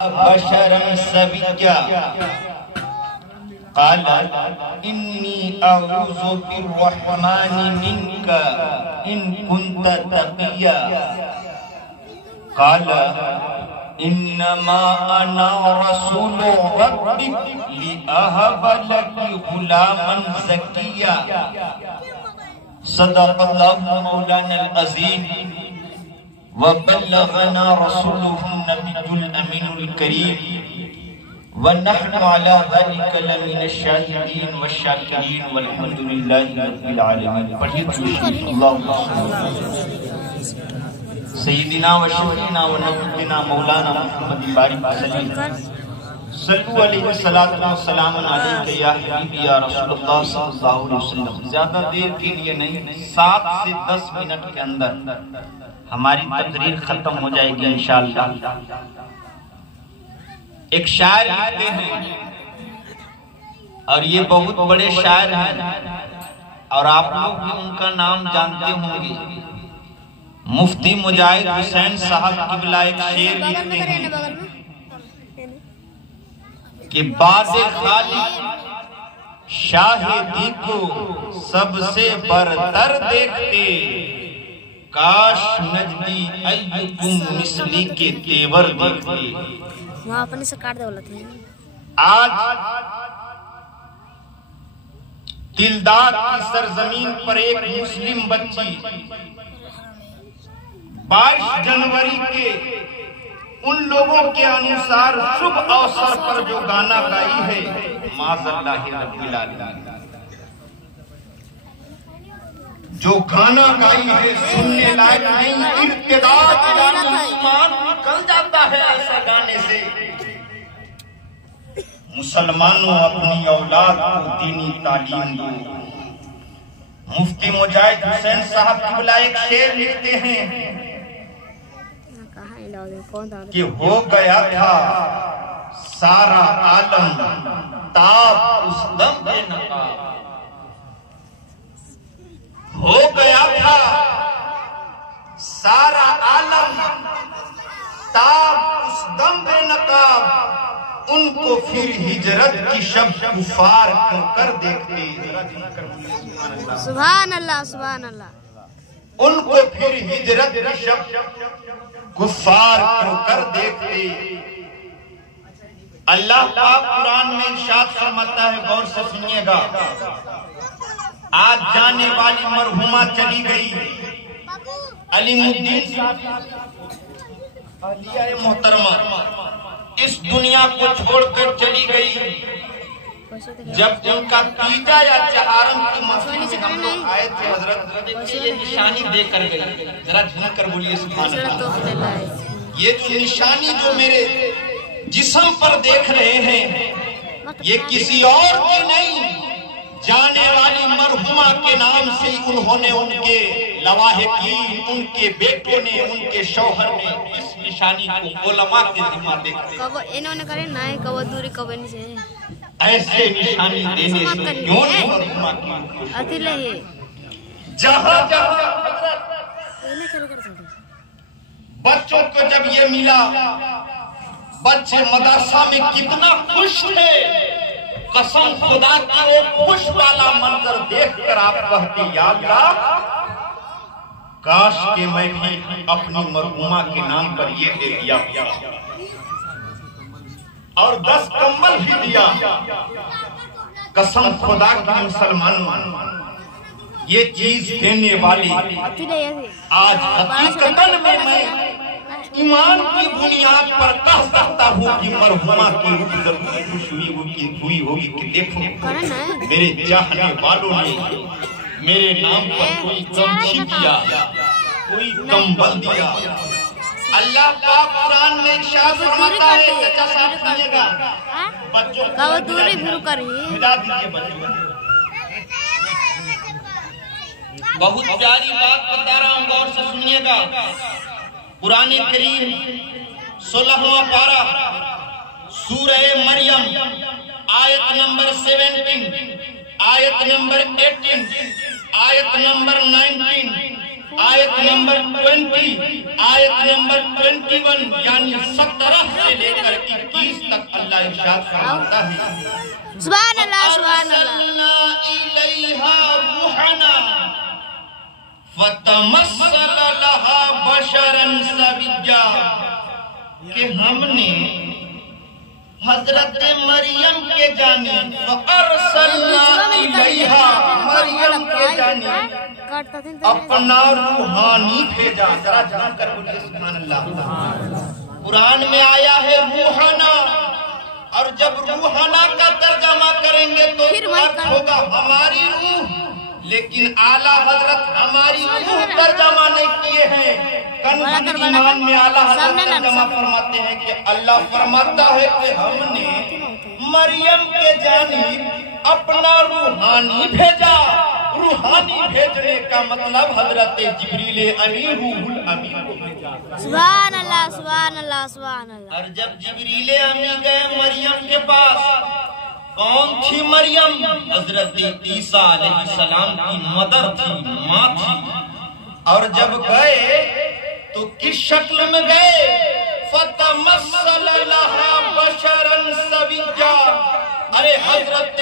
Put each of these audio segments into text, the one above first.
बशरन सविय्या क़ाल इन्नी अऊज़ु बिर्रहमानि मिन्का इन कुन्त तक़िय्या क़ाल इन्नमा अना रसूलु रब्बिक लिअहब लकी गुलामन ज़किय्या। सदक़ल्लाहु मौलाना अज़ीम व बल्लगना रसूलुहुन नबियुल अमीनुल करीम व नहनु अला ज़ालिका लमिनश शाहिदीन व शाकिरीन वल्हम्दुलिल्लाहि रब्बिल आलमीन। पढ़िए अल्लाहुम्मा सय्यिदिना व शफीना व नबीना मौलाना मुहम्मद बारिक सल्लल्लाहु अलैहि सलातु व सलाम अलैका या हबीबी या रसूलुल्लाह सल्लल्लाहु अलैहि वसल्लम। ज्यादा देर के लिए नहीं, 7 से 10 मिनट के अंदर हमारी तकरीर खत्म हो जाएगी इंशाअल्लाह। एक शायर लिखते हैं और ये बहुत बड़े शायर हैं और आप लोग भी उनका नाम जानते होंगे। मुफ्ती मुजाहिद हुसैन साहब किबला एक शेर लिखते हैं कि बादे खाली शाहिदी को सबसे बरतर देखते, काश नजदी अय्युकुम मिसली के तेवर देखते। वहाँ अपने से काट दे बोला थे। आज दिलदार की सरजमीन पर एक मुस्लिम बच्ची 22 जनवरी के उन लोगों के अनुसार शुभ अवसर पर जो गाना गाई है, माज़ल्लाहि रब्बिल आलमीन, जो गाना गाई है सुनने लायक नहीं, इर्तिदाद ईमान निकल जाता है ऐसा गाने से। मुसलमानों अपनी औलाद को दीनी तालीम दो। मुफ्ती मुजाहिद हुसैन साहब किबला एक शेर लिखते हैं कि हो गया था सारा आलम ताब उस दम बेनकाब, हो गया था सारा आलम ताब उस दम बेनकाब, उनको फिर हिजरत की शब कुफार क्यों कर देखते। सुभान अल्लाह सुभान अल्लाह। उनको फिर हिजरत की शब कुफार क्यों कर देखते। अल्लाह पाक कुरान में इरशाद फरमाता है, गौर से सुनिएगा। आज जाने वाली मरहुमा चली गई अलीमुद्दीन मोहतरमा, इस दुनिया को छोड़कर चली गई। जब उनका तीजा या चहारम की महफिल में हम लोग आए थे, हजरत ये निशानी देकर गई। जरा झुक कर बोलिए सुभान अल्लाह। ये जो निशानी जो मेरे जिस्म पर देख रहे हैं, ये किसी और की नहीं, जाने वाली मरहुमा के नाम से उन्होंने उनके लवाहिकीन, उनके बेटों ने, उनके शौहर ने इस निशानी को उलमा के जिम्मा देखा। कब इन्होंने करे ना है, कब दूरी कब नहीं से ऐसे निशानी देने से क्यों नहीं मरहुमा की अतिले है। जहाँ जहाँ बच्चों को जब ये मिला, बच्चे मदरसा में कितना खुश थे। कसम खुदा की वो खुश वाला मंजर देखकर आप कहते, या अल्लाह, काश के मैं भी अपनी मरहुमा के नाम पर ये दे दिया और 10 कंबल भी दिया। कसम खुदा की मुसलमान, ये चीज देने वाली आज हकीकतन में मैं ईमान की बुनियाद पर कह सकता हूँ कि मरहुमा की रूह जरूर खुश हुई होगी कि देखो मेरे चाहने वालों ने मेरे नाम पर कोई गमछी दिया, कोई कंबल दिया। अल्लाह पाक कुरान में इरशाद फरमाता है, साथ सुनिएगा, बच्चों को दूरी फिर करिए, मिला दीजिए बच्चों। बहुत प्यारी बात बता रहा हूँ, गौर से सुनिएगा। कुरान करीम 16वां पारा सूरह मरियम आयत नंबर 17, आयत नंबर 18, आयत नंबर 19, आयत नंबर 20, आयत नंबर 21 यानी 17 से लेकर अल्लाह इरशाद फरमाता है, सुभान अल्लाह सुभान अल्लाह, इलैहा रूहना फतमस्सल लहा बशरन सविय्या, कि हमने हजरत मरियम के जानिब फअरसलना इलैहा, मरियम के जानिब अपना रूहानी भेजा। जरा जान कर बोलिए सुभान अल्लाह। कुरान में आया है रूहाना, और जब रूहाना का तर्जमा करेंगे तो अर्थ होगा हमारी रूह, लेकिन आला हजरत हमारी रूह तर्जमा नहीं किए हैं। कंजुल ईमान में आला हजरत तर्जमा फरमाते हैं कि अल्लाह फरमाता है कि हमने मरियम के जानिब अपना रूहानी भेजा। रूहानी भेजने का मतलब हजरत जिब्रील अमीन रूहुल अमीन को भेजा। सुभान अल्लाह सुभान अल्लाह सुभान अल्लाह। और जब जिब्रील अमीन गए मरियम के पास, कौन थी मरियम? हजरत ईसा अलैहिस्सलाम की मदर थी, माँ थी। और जब गए तो किस शक्ल में गए? फतमस्सल लहा बशरन सविय्या। अरे हजरत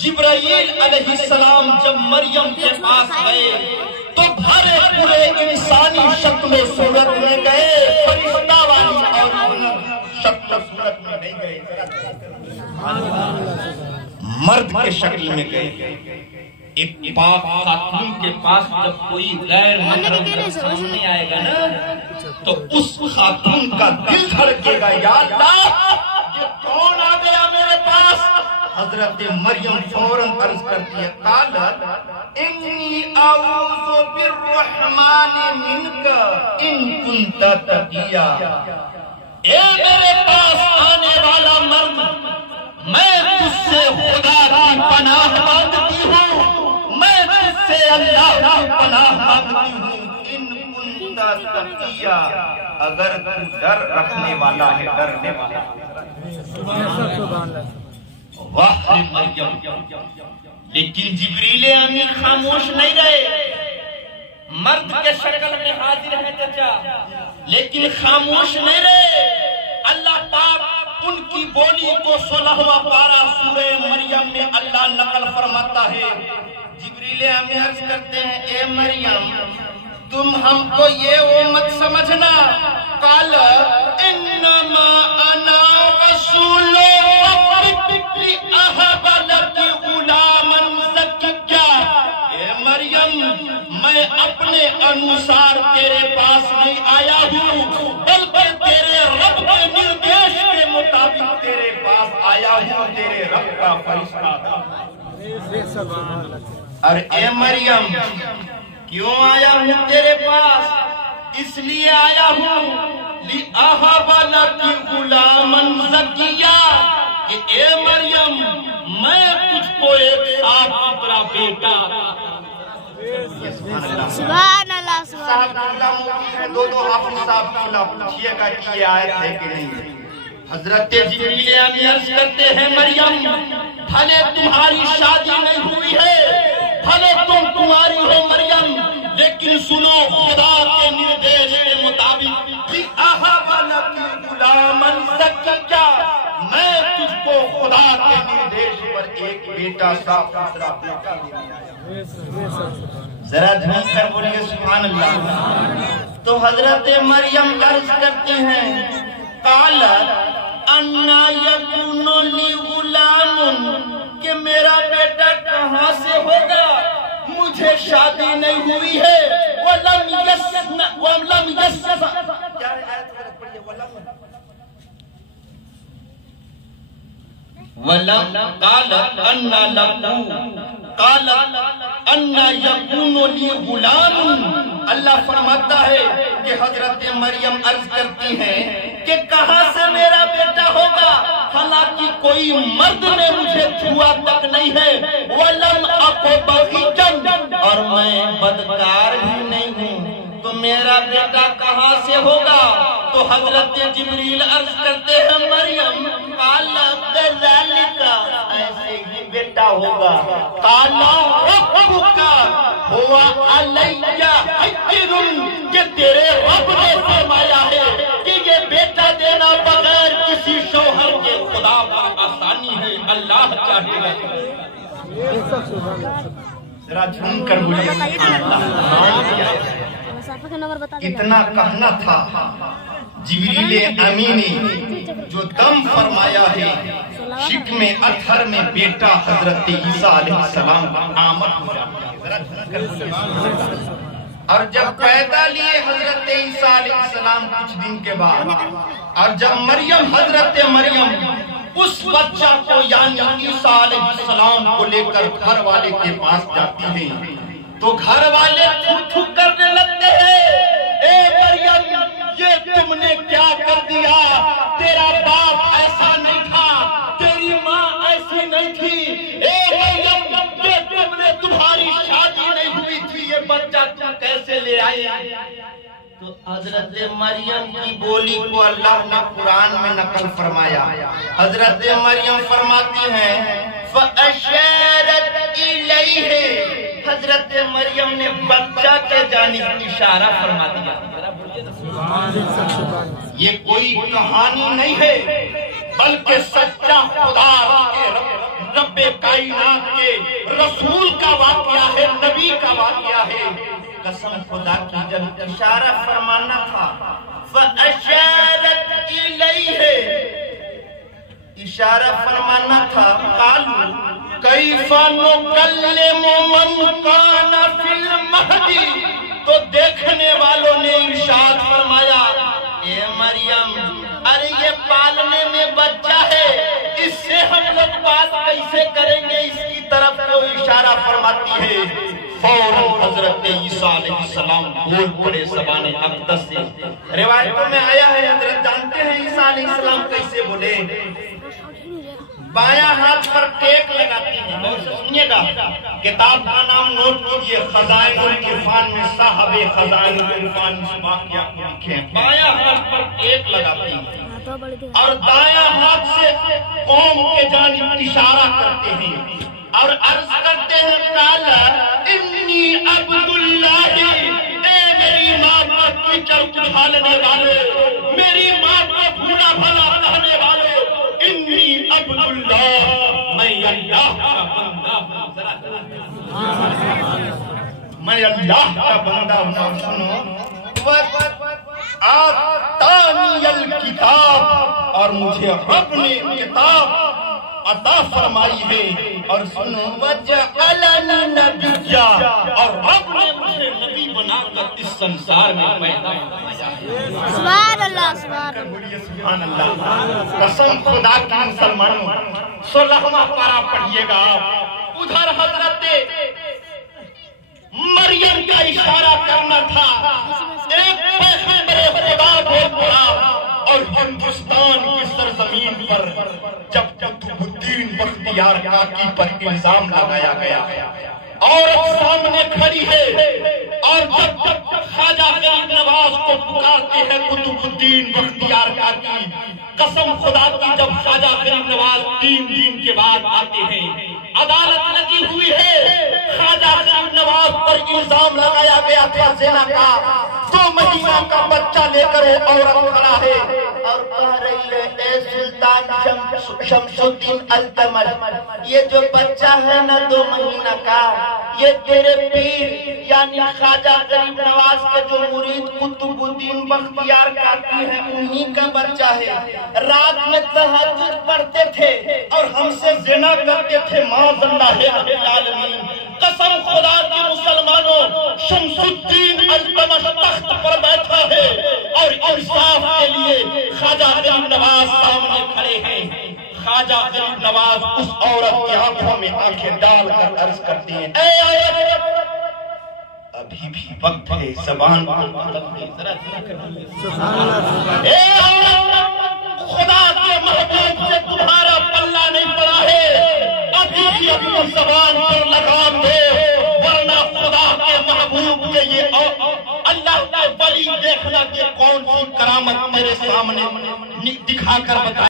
जिब्राईल अलैहिस्सलाम जब मरियम के पास गए तो भरे पूरे इंसानी शक्ल सूरत में गए, फरिश्ता वाली और शक्ल सूरत में नहीं गए, मर्द के शक्ल में गए। एक पाक खातून के पास जब कोई गैर महरम सामने आएगा ना, तो उस खातून का दिल धड़केगा, या अल्लाह ये कौन आ गया मेरे पास? हजरत मरियम फौरन अर्ज करती है, कालत इन्नी आऊज़ु बिर्रहमानि मिनका इन कुंता तकिया। ए मेरे पास आने वाला मर्द, मैं तुझसे खुदा की पनाह मांगती हूँ, मैं तुझसे अल्लाह की पनाह मांगती हूँ। इन कुंता तकिया, अगर तू डर रखने वाला है, डरने वाला है। वाह मरियम। लेकिन जिब्रील अमीन खामोश नहीं रहे। मर्द के शक्ल में हाजिर है चाचा, लेकिन खामोश नहीं रहे। अल्लाह पाक उनकी बोली को 16वां पारा सूरे मरियम में अल्लाह नकल फरमाता है। जिब्रील अमीन अर्ज करते हैं, ए मरियम तुम हमको ये वो मत समझना, काल इन्नमा अना रसूल मैं अपने अनुसार तेरे पास नहीं आया हूँ, बल्कि तेरे रब के निर्देश के मुताबिक तेरे पास आया हूँ, तेरे रब का फरिश्ता था। अरे ए मरियम क्यों आया हूँ तेरे पास? इसलिए आया हूँ ली अहबा की गुलामन ज़किया, कि ए मरियम मैं तुझको एक साफ सुथरा बेटा। सुभान अल्लाह सुभान अल्लाह। दो हाफिज साहब पूछिएगा कि ये आयत है कि नहीं। हजरत जिब्रील अमीन अर्ज करते हैं, मरियम भले तुम्हारी शादी नहीं हुई है, भले तुम कुंवारी हो मरियम, लेकिन सुनो खुदा के निर्देश के मुताबिक गुलामन ज़किया, मैं तुझको खुदा के निर्देश पर एक बेटा साफ सुथरा बेटा देने आया। जरा झूम कर बोलिए सुभान अल्लाह। तो हजरत मरियम अर्ज करते हैं, कालत अन्ना यकूनु ली गुलामुन, कि मेरा बेटा कहाँ से होगा, मुझे शादी नहीं हुई है। वलम कालत अन्ना लकू अन्ना यकूनु ली गुलामुन। अल्लाह फरमाता है कि हजरत मरियम अर्ज करती हैं कि कहाँ से मेरा बेटा होगा, हालांकि कोई मर्द ने मुझे छुआ तक नहीं है। वलम अको बगीचन, और मैं बदकार भी नहीं हूँ, तो मेरा बेटा कहाँ से होगा? तो हजरत जिब्रील अर्ज करते हैं, मरियम काला ज़ालिका, ऐसे ही बेटा होगा। काला रब्बुका हुवा अलैया हज्जुन, कि तेरे रब ने फरमाया है कि ये बेटा देना बगैर किसी शौहर अल्लाह चाहेगा। जरा झूम कर बोलिए इतना कहना था जिब्रील अमीनी जो दम फरमाया है शिक में अथर में बेटा हजरत ईसा अलैहिस्सलाम आमद हो जाती है। और जब पैदा लिए हजरत ईसा अलैहिस्सलाम कुछ दिन के बाद, और जब मरियम हजरत मरियम उस बच्चा को यानी ईसा अलैहिस्सलाम को लेकर घर वाले के पास जाती है तो घर वाले थू करने लगते हैं, ए मरियम ये तुमने क्या कर दिया, तेरा बाप ऐसा नहीं था, तेरी माँ ऐसी नहीं थी, ए मरियम ये तुमने तुम्हारी शादी नहीं हुई थी, ये बच्चा तुम कैसे ले आई। तो हजरत मरियम की बोली को अल्लाह ने कुरान में नकल फरमाया। हजरत मरियम फरमाती हैं फ़अशरत इलैहि, हजरत मरियम ने बच्चा के जानिब इशारा फरमा दिया। ये कोई कहानी नहीं है बल्कि सच्चा खुदा के रब्बे कायनात के रसूल का वाकया है, नबी का वाकया है। कसम खुदा की जब इशारा फरमाना था फ़अशरत इलैहि, इशारा फरमाना था कालू कैफ़ा नुकल्लिमु मन काना फिल महदी, तो देखने वालों ने इरशाद फरमाया ए मरियम अरे ये पालने में बच्चा है, इससे हम लोग बात कैसे करेंगे, इसकी तरफ तो इशारा फरमाती है। फौरन हजरत ईसा अलैहिस्सलाम बोल पड़े ज़बान अक़दस से। रिवायतों में आया है, हजरत जानते हैं ईसा अलैहिस्सलाम कैसे बोले, बायां हाथ पर टेक लगाती है। सुनिएगा, किताब का नाम नोट कीजिए, खज़ाइनुल इरफान में साहबे खज़ाइनुल इरफान इस वाक़या को लिखे। बायां हाथ पर टेक लगाती है और दायां हाथ से कौम के जानिब इशारा करते हैं और अर्ज करते हैं ताला इन्नी अब्दुल्लाह, ए मेरी माँ को कीचड़ उछालने वाले, मेरी माँ को भूला भला कहने वाले, इन्नी अब्दुल्लाह, मैं अल्लाह का बंदा हूँ। मैं अल्लाह का बंदा हूँ। सुनो, आतानियल किताब, और मुझे रब ने किताब अता फरमाई है। और सुनो, वजअलनी नबिय्या, और रब ने मुझे नबी बनाकर इस संसार में पैदा किया। सुभान अल्लाह, सुभान अल्लाह, सुभान अल्लाह। कसम खुदा की मुसलमानों, 16वां पारा पढ़िएगा। उधर हजरत मरियम का इशारा करना था, एक पैगंबर खुदा बहुत बड़ा, और हिंदुस्तान की सरजमीन पर जब कुतुबुद्दीन बख्तियार काकी पर इल्जाम लगाया गया, औरत सामने खड़ी है, और जब ख्वाजा गरीब नवाज को पुकारते हैं कुतुबुद्दीन बख्तियार काकी, कसम खुदा की जब ख्वाजा गरीब नवाज 3 दिन के बाद आते हैं, अदालत लगी हुई है, ख्वाजा गरीब नवाज पर इल्जाम लगाया गया था ज़िना का, 2 महीना का बच्चा लेकर वो औरत खड़ा है और कह रही है ए सुल्तान शमसुद्दीन अल्तमश, ये जो बच्चा है ना 2 महीना का, ये तेरे पीर यानी ख्वाजा गरीब नवाज के जो मुरीद कुतुबुद्दीन बख्तियार काकी है उन्हीं का बच्चा है। रात में तहज्जुद पढ़ते थे और हमसे ज़िना करते थे, माज़अल्लाह रब्बिल आलमीन। कसम खुदा की मुसलमानों, शमसुद्दीन अल्तमश तख्त पर बैठा है और इंसाफ के लिए ख्वाजा गरीब नवाज सामने खड़े हैं। ख्वाजा गरीब नवाज उस औरत की आंखों में आंखें डालकर अर्ज करती हैं, ऐ औरत अभी भी वक्त है, ज़बान खुदा के महबूब से तुम्हारा पल्ला नहीं पड़ा है, अभी भी अपनी ज़बान पर लगाम दो, वरना खुदा के महबूब के ये अल्लाह का वली देखना कि कौन सी करामत मेरे सामने दिखाकर बता